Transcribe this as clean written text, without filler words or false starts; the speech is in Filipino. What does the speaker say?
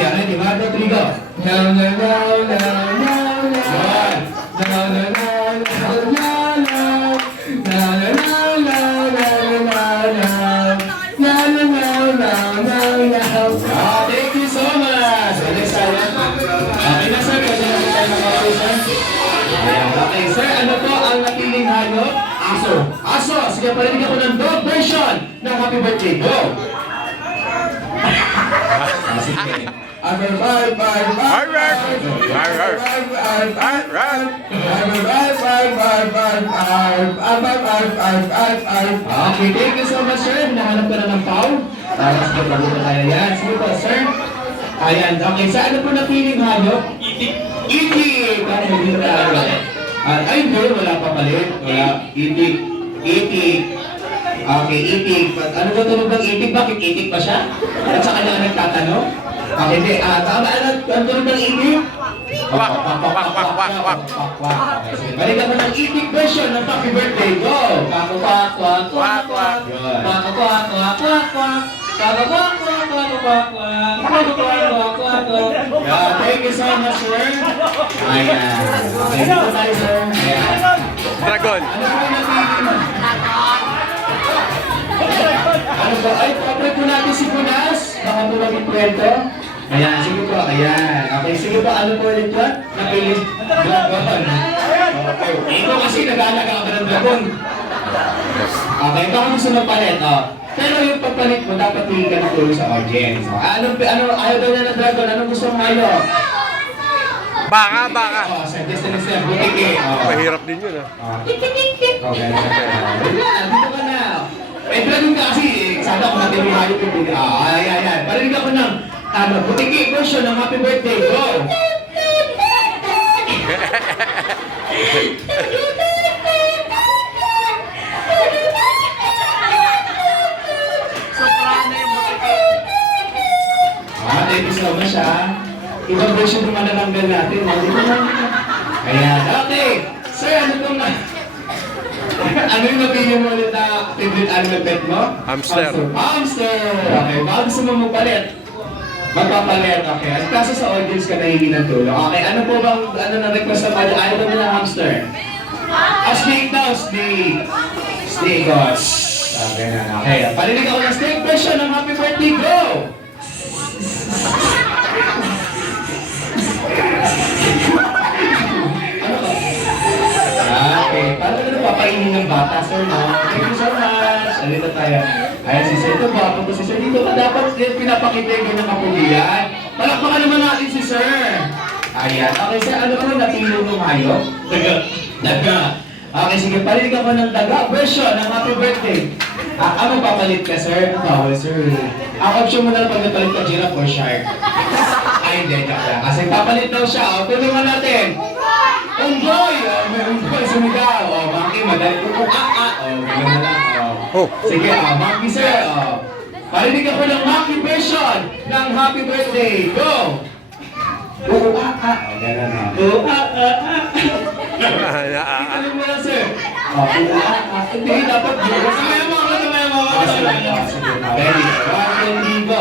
Ready, ready, 1, 2, 3, go. Now, now, now, now, now, now. Now, now, now, now, now, now. Now, now, now, now, now, now, now. Now, now, now, now, now, now. Thank you so much. Okay, silent. Okay na, sir. Kasi na tayo makakawin, sir. Okay, sir. Ano po ang napiling hayop? Aso. Aso. Sige, parinig ako ng dog version ng happy birthday. Go! Sige. Okay, thank you so much, sir. Nahanap ka na ng pau. Para sa pagkabutan tayo yan. Sige po, sir. Ayan, okay. Sa ano po napiling hayop? Itik. Itik! Para hindi na tayo. Ay, hindi. Wala pa palit. Wala. Itik. Itik. Okay, itik. Ano ba tunog ng itik? Bakit itik pa siya? At sa kanya nagtatanong? Okay, hindi. Tama, ano tunog ng itik? Wak, wak, wak, wak, wak, wak. Okay, sige. Balikan mo ng itik version ng happy birthday. Go! Kwak, kwak, kwak, kwak, kwak. Kwak, kwak, kwak, kwak, kwak. Kwak, kwak, kwak, kwak, kwak, kwak. Kwak, kwak, kwak, kwak, kwak. Yeah, thank you so much, sir. Ayan. Okay, dito tayo, sir. Ayan. Dragon. Ano po yung napili mo? Ano ba? Ay, kapag po natin si Punas. Baka po maging kwento. Ayan, sige po. Ayan. Okay, sige po. Ano po ulit yun? Napili. Dragon. Okay. Ikaw kasi nag-aalaga ka ng dragon. Okay, baka gusto magpalit. Pero yung pagpalit mo, dapat hindi ka natulong sa audience. Ayaw daw niya ng dragon. Anong gusto mo ngayon? Baka, baka. Sa distance na, butiki. Mahirap din yun, Okay, dito ka na. Eh, dragon ka kasi, sana ako natin yung hayop yung bigay. Ayan. Parinig ako ng butiki version ng happy birthday. Go! Thank you so much, Ibang version yung manananggal natin. Ayan, okay. Sir, ano itong ano yung napili mo ulit na favorite animal pet mo? Hamster. Hamster! Okay, baka gusto mo magpalit? Magpapalit, okay. At kaso sa audience ka nahingi ng tulong. Okay, ano po bang na-request na pala? Ayaw mo na hamster? Snake daw, snake. Snake, gosh. Okay na, okay. Palinig ako ng snake version ng happy birthday, go! Okay, paano ka napapainin ng bata, sir, no? Thank you so much. Alito tayo. Ayan, si sir, ito ba? Pagka si sir, dito ka dapat pinapakita yung ng kapulian. Palakpakan naman natin si sir. Ayan, okay, sir, ano ka na napilo ng hayop? Daga. Okay, sige, palinig ako ng daga version ng happy birthday. Ano papalit ka, sir? Ang bawal, sir. Ang option mo na lang pag napalit ka, giraffe or shark. Ay, hindi, joke lang. Kasi papalit daw siya. Tulungan natin. Unggoy! May unggoy sumigaw. Monkey, madali ko po. Gano'n na lang. Sige, monkey, sir. Parinig ako ng monkey version ng happy birthday. Go! Gano'n na. Ano mo lang, sir? Hindi, dapat yun. Samaya mo. Ready? 1, 2, 3, go!